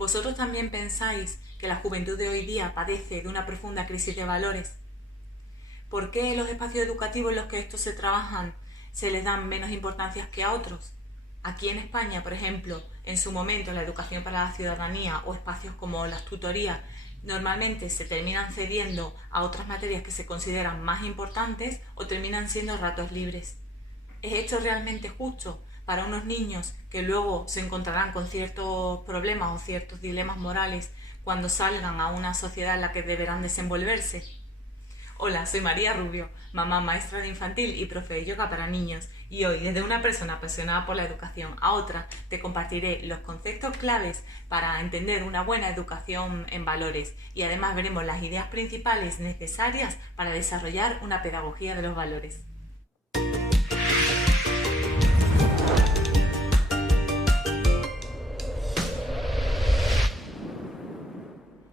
¿Vosotros también pensáis que la juventud de hoy día padece de una profunda crisis de valores? ¿Por qué los espacios educativos en los que estos se trabajan se les dan menos importancia que a otros? Aquí en España, por ejemplo, en su momento la educación para la ciudadanía o espacios como las tutorías normalmente se terminan cediendo a otras materias que se consideran más importantes o terminan siendo ratos libres. ¿Es esto realmente justo para unos niños que luego se encontrarán con ciertos problemas o ciertos dilemas morales cuando salgan a una sociedad en la que deberán desenvolverse? Hola, soy María Rubio, mamá maestra de infantil y profe de yoga para niños, y hoy, desde una persona apasionada por la educación a otra, te compartiré los conceptos claves para entender una buena educación en valores, y además veremos las ideas principales necesarias para desarrollar una pedagogía de los valores.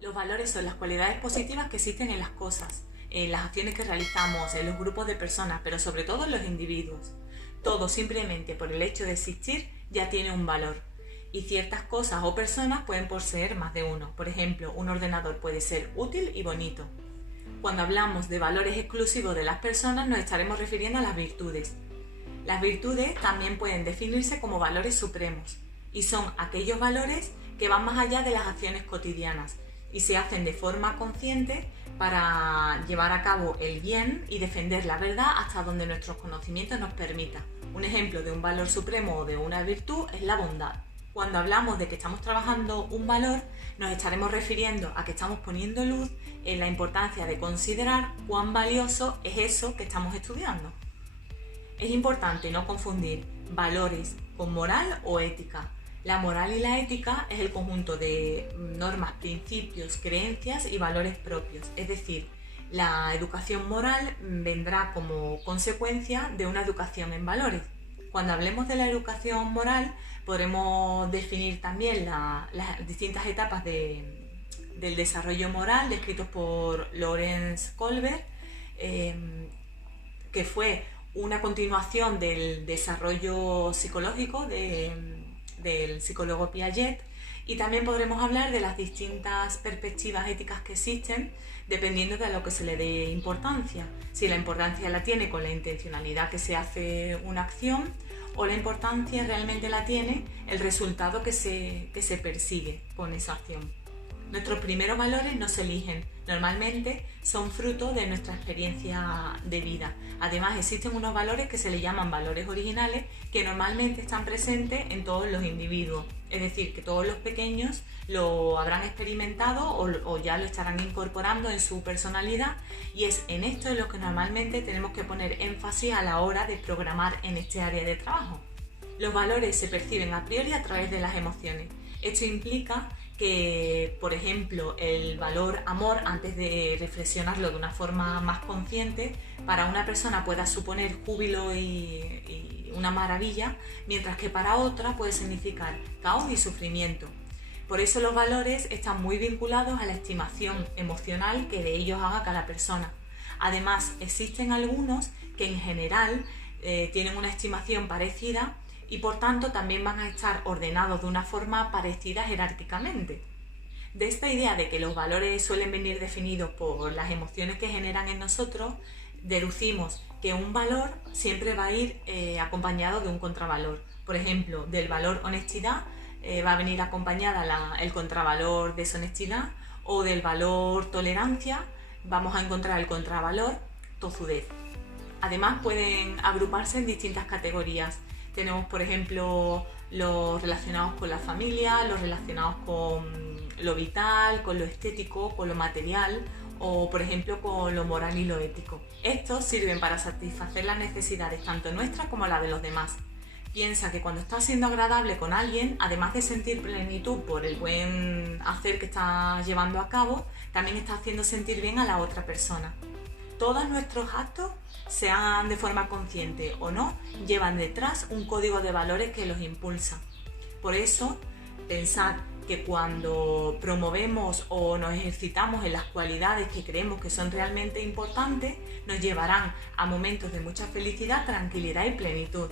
Los valores son las cualidades positivas que existen en las cosas, en las acciones que realizamos, en los grupos de personas, pero sobre todo en los individuos. Todo simplemente por el hecho de existir ya tiene un valor. Y ciertas cosas o personas pueden poseer más de uno. Por ejemplo, un ordenador puede ser útil y bonito. Cuando hablamos de valores exclusivos de las personas nos estaremos refiriendo a las virtudes. Las virtudes también pueden definirse como valores supremos y son aquellos valores que van más allá de las acciones cotidianas y se hacen de forma consciente para llevar a cabo el bien y defender la verdad hasta donde nuestros conocimientos nos permitan. Un ejemplo de un valor supremo o de una virtud es la bondad. Cuando hablamos de que estamos trabajando un valor, nos estaremos refiriendo a que estamos poniendo luz en la importancia de considerar cuán valioso es eso que estamos estudiando. Es importante no confundir valores con moral o ética. La moral y la ética es el conjunto de normas, principios, creencias y valores propios. Es decir, la educación moral vendrá como consecuencia de una educación en valores. Cuando hablemos de la educación moral, podremos definir también las distintas etapas del desarrollo moral descritos por Lawrence Kohlberg, que fue una continuación del desarrollo psicológico del psicólogo Piaget, y también podremos hablar de las distintas perspectivas éticas que existen dependiendo de a lo que se le dé importancia. Si la importancia la tiene con la intencionalidad que se hace una acción o la importancia realmente la tiene el resultado que se persigue con esa acción. Nuestros primeros valores no se eligen, normalmente son fruto de nuestra experiencia de vida. Además existen unos valores que se le llaman valores originales que normalmente están presentes en todos los individuos. Es decir, que todos los pequeños lo habrán experimentado o ya lo estarán incorporando en su personalidad, y es en esto en lo que normalmente tenemos que poner énfasis a la hora de programar en este área de trabajo. Los valores se perciben a priori a través de las emociones. Esto implica que, por ejemplo, el valor amor, antes de reflexionarlo de una forma más consciente, para una persona pueda suponer júbilo y una maravilla, mientras que para otra puede significar caos y sufrimiento. Por eso los valores están muy vinculados a la estimación emocional que de ellos haga cada persona. Además, existen algunos que en general tienen una estimación parecida y por tanto también van a estar ordenados de una forma parecida jerárquicamente. De esta idea de que los valores suelen venir definidos por las emociones que generan en nosotros, deducimos que un valor siempre va a ir acompañado de un contravalor. Por ejemplo, del valor honestidad va a venir acompañada el contravalor deshonestidad, o del valor tolerancia vamos a encontrar el contravalor tozudez. Además pueden agruparse en distintas categorías. Tenemos, por ejemplo, los relacionados con la familia, los relacionados con lo vital, con lo estético, con lo material o, por ejemplo, con lo moral y lo ético. Estos sirven para satisfacer las necesidades tanto nuestras como las de los demás. Piensa que cuando estás siendo agradable con alguien, además de sentir plenitud por el buen hacer que estás llevando a cabo, también estás haciendo sentir bien a la otra persona. Todos nuestros actos, sean de forma consciente o no, llevan detrás un código de valores que los impulsa. Por eso, pensad que cuando promovemos o nos ejercitamos en las cualidades que creemos que son realmente importantes, nos llevarán a momentos de mucha felicidad, tranquilidad y plenitud.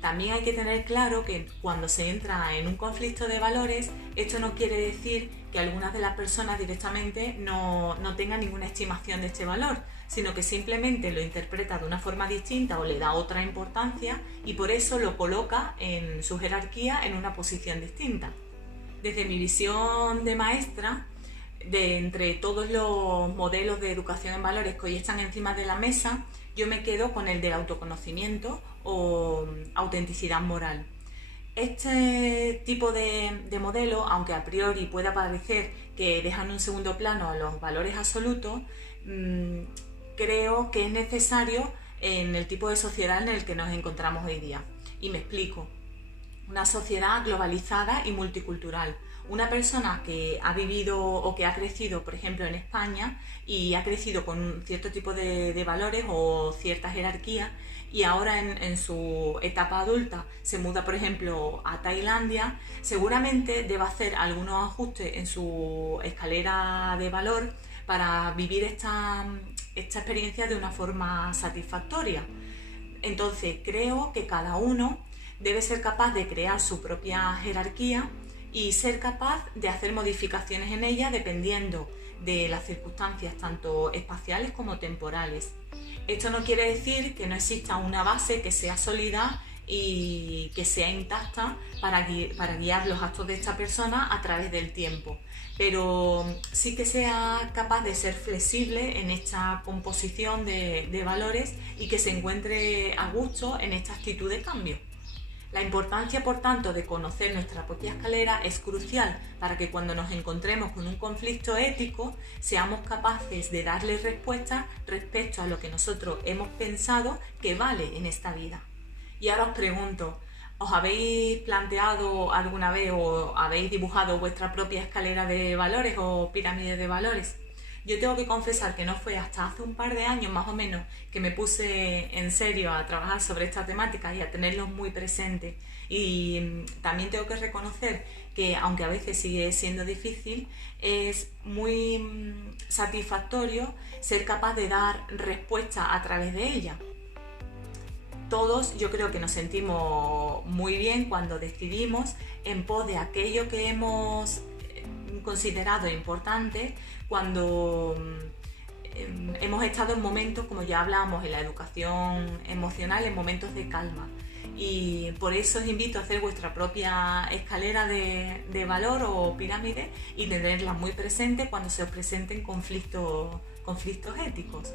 También hay que tener claro que cuando se entra en un conflicto de valores, esto no quiere decir que algunas de las personas directamente no tengan ninguna estimación de este valor, sino que simplemente lo interpreta de una forma distinta o le da otra importancia y por eso lo coloca en su jerarquía en una posición distinta. Desde mi visión de maestra, de entre todos los modelos de educación en valores que hoy están encima de la mesa, yo me quedo con el del autoconocimiento o autenticidad moral. Este tipo de modelo, aunque a priori pueda parecer que dejan en un segundo plano a los valores absolutos, creo que es necesario en el tipo de sociedad en el que nos encontramos hoy día. Y me explico. Una sociedad globalizada y multicultural. Una persona que ha vivido o que ha crecido, por ejemplo, en España y ha crecido con un cierto tipo de valores o cierta jerarquía y ahora en su etapa adulta se muda, por ejemplo, a Tailandia, seguramente deba hacer algunos ajustes en su escalera de valor para vivir esta experiencia de una forma satisfactoria. Entonces, creo que cada uno debe ser capaz de crear su propia jerarquía y ser capaz de hacer modificaciones en ella dependiendo de las circunstancias tanto espaciales como temporales. Esto no quiere decir que no exista una base que sea sólida y que sea intacta para guiar los actos de esta persona a través del tiempo, pero sí que sea capaz de ser flexible en esta composición de valores y que se encuentre a gusto en esta actitud de cambio. La importancia, por tanto, de conocer nuestra propia escalera es crucial para que cuando nos encontremos con un conflicto ético seamos capaces de darle respuesta respecto a lo que nosotros hemos pensado que vale en esta vida. Y ahora os pregunto, ¿os habéis planteado alguna vez o habéis dibujado vuestra propia escalera de valores o pirámide de valores? Yo tengo que confesar que no fue hasta hace un par de años más o menos que me puse en serio a trabajar sobre esta temática y a tenerlos muy presentes. Y también tengo que reconocer que, aunque a veces sigue siendo difícil, es muy satisfactorio ser capaz de dar respuesta a través de ella. Todos yo creo que nos sentimos muy bien cuando decidimos en pos de aquello que hemos considerado importante cuando hemos estado en momentos, como ya hablábamos en la educación emocional, en momentos de calma. Y por eso os invito a hacer vuestra propia escalera de valor o pirámide y tenerla muy presente cuando se os presenten conflictos éticos.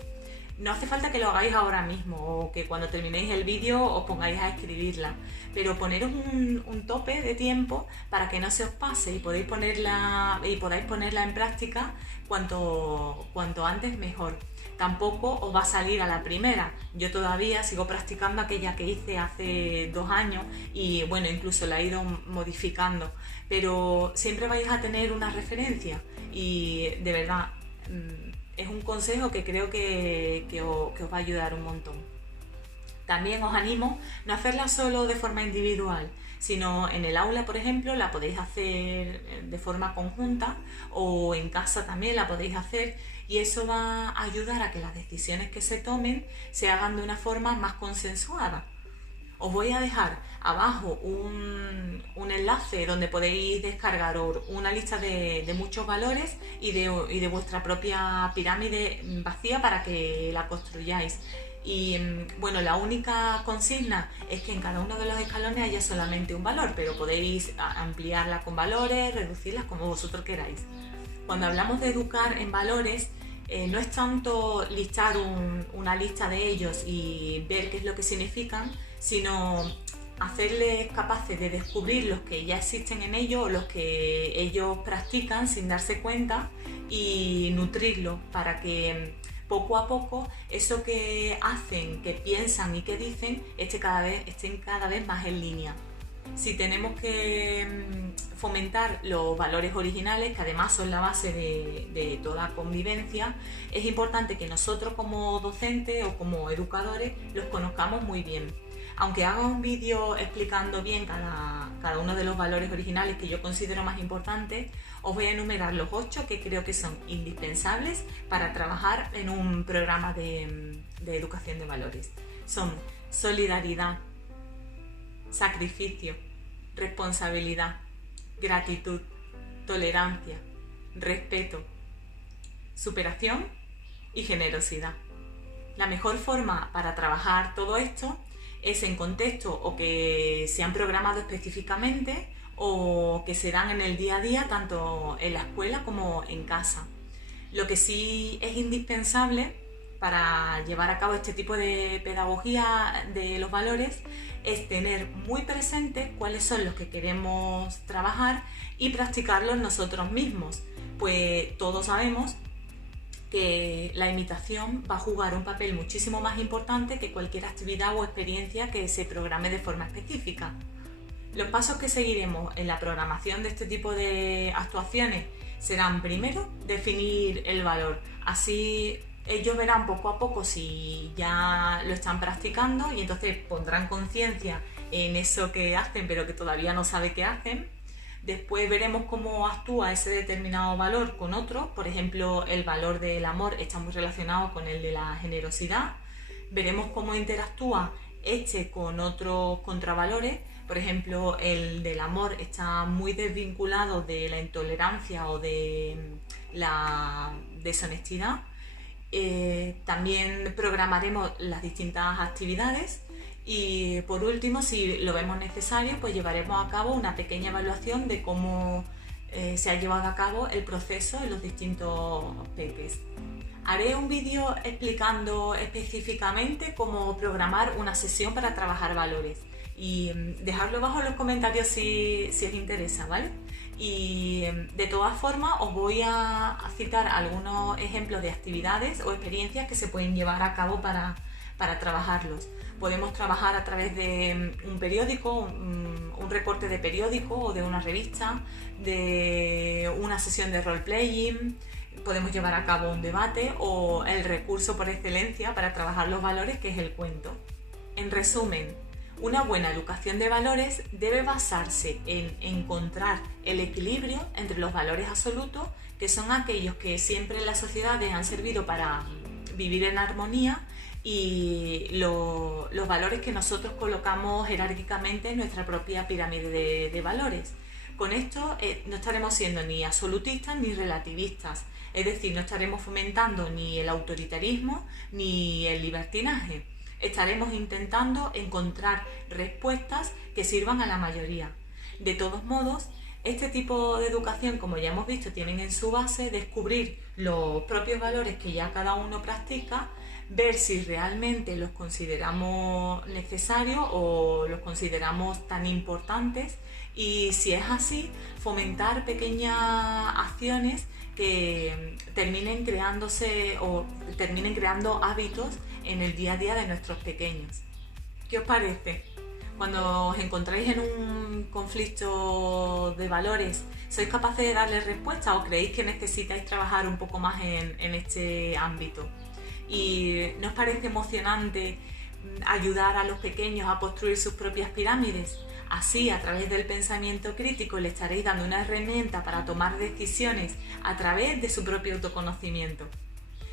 No hace falta que lo hagáis ahora mismo o que cuando terminéis el vídeo os pongáis a escribirla, pero poneros un tope de tiempo para que no se os pase y podáis ponerla en práctica cuanto antes mejor. Tampoco os va a salir a la primera. Yo todavía sigo practicando aquella que hice hace 2 años y bueno, incluso la he ido modificando, pero siempre vais a tener una referencia y de verdad es un consejo que creo que os va a ayudar un montón. También os animo no a hacerla solo de forma individual, sino en el aula, por ejemplo, la podéis hacer de forma conjunta o en casa también la podéis hacer y eso va a ayudar a que las decisiones que se tomen se hagan de una forma más consensuada. Os voy a dejar abajo un enlace donde podéis descargar una lista de muchos valores y de vuestra propia pirámide vacía para que la construyáis. Y bueno, la única consigna es que en cada uno de los escalones haya solamente un valor, pero podéis ampliarla con valores, reducirlas como vosotros queráis. Cuando hablamos de educar en valores, no es tanto listar una lista de ellos y ver qué es lo que significan, sino hacerles capaces de descubrir los que ya existen en ellos o los que ellos practican sin darse cuenta y nutrirlos para que poco a poco eso que hacen, que piensan y que dicen estén cada vez más en línea. Si tenemos que fomentar los valores originales, que además son la base de toda convivencia, es importante que nosotros como docentes o como educadores los conozcamos muy bien. Aunque haga un vídeo explicando bien cada uno de los valores originales que yo considero más importantes, os voy a enumerar los 8 que creo que son indispensables para trabajar en un programa de educación de valores. Son solidaridad, sacrificio, responsabilidad, gratitud, tolerancia, respeto, superación y generosidad. La mejor forma para trabajar todo esto es en contextos o que se han programado específicamente o que se dan en el día a día tanto en la escuela como en casa. Lo que sí es indispensable para llevar a cabo este tipo de pedagogía de los valores es tener muy presente cuáles son los que queremos trabajar y practicarlos nosotros mismos, pues todos sabemos que la imitación va a jugar un papel muchísimo más importante que cualquier actividad o experiencia que se programe de forma específica. Los pasos que seguiremos en la programación de este tipo de actuaciones serán, primero, definir el valor. Así ellos verán poco a poco si ya lo están practicando y entonces pondrán conciencia en eso que hacen pero que todavía no sabe qué hacen. Después veremos cómo actúa ese determinado valor con otro. Por ejemplo, el valor del amor está muy relacionado con el de la generosidad. Veremos cómo interactúa este con otros contravalores. Por ejemplo, el del amor está muy desvinculado de la intolerancia o de la deshonestidad. También programaremos las distintas actividades. Y por último, si lo vemos necesario, pues llevaremos a cabo una pequeña evaluación de cómo se ha llevado a cabo el proceso en los distintos peques. Haré un vídeo explicando específicamente cómo programar una sesión para trabajar valores y dejadlo abajo en los comentarios si os interesa, ¿vale? Y de todas formas os voy a citar algunos ejemplos de actividades o experiencias que se pueden llevar a cabo para trabajarlos. Podemos trabajar a través de un periódico, un recorte de periódico o de una revista, de una sesión de role-playing, podemos llevar a cabo un debate o el recurso por excelencia para trabajar los valores, que es el cuento. En resumen, una buena educación de valores debe basarse en encontrar el equilibrio entre los valores absolutos, que son aquellos que siempre en las sociedades han servido para vivir en armonía, y los valores que nosotros colocamos jerárquicamente en nuestra propia pirámide de valores. Con esto no estaremos siendo ni absolutistas ni relativistas, es decir, no estaremos fomentando ni el autoritarismo ni el libertinaje. Estaremos intentando encontrar respuestas que sirvan a la mayoría. De todos modos, este tipo de educación, como ya hemos visto, tienen en su base descubrir los propios valores que ya cada uno practica, ver si realmente los consideramos necesarios o los consideramos tan importantes y, si es así, fomentar pequeñas acciones que terminen creando hábitos en el día a día de nuestros pequeños. ¿Qué os parece? Cuando os encontráis en un conflicto de valores, ¿sois capaces de darle respuesta o creéis que necesitáis trabajar un poco más en este ámbito? ¿Y no os parece emocionante ayudar a los pequeños a construir sus propias pirámides? Así, a través del pensamiento crítico, le estaréis dando una herramienta para tomar decisiones a través de su propio autoconocimiento.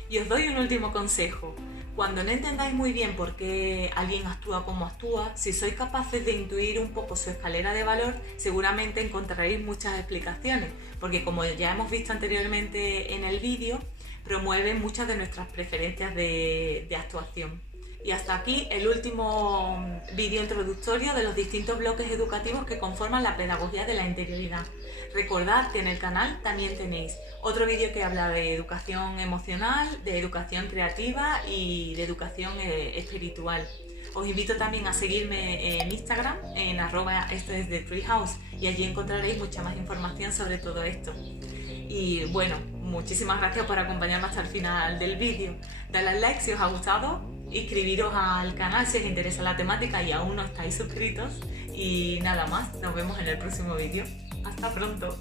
Y os doy un último consejo. Cuando no entendáis muy bien por qué alguien actúa como actúa, si sois capaces de intuir un poco su escalera de valor, seguramente encontraréis muchas explicaciones, porque como ya hemos visto anteriormente en el vídeo, promueven muchas de nuestras preferencias de actuación. Y hasta aquí el último vídeo introductorio de los distintos bloques educativos que conforman la pedagogía de la interioridad. Recordad que en el canal también tenéis otro vídeo que habla de educación emocional, de educación creativa y de educación espiritual. Os invito también a seguirme en Instagram, en @estodesTheTreehouse, y allí encontraréis mucha más información sobre todo esto. Y bueno, muchísimas gracias por acompañarme hasta el final del vídeo. Dale al like si os ha gustado, inscribiros al canal si os interesa la temática y aún no estáis suscritos. Y nada más, nos vemos en el próximo vídeo. ¡Hasta pronto!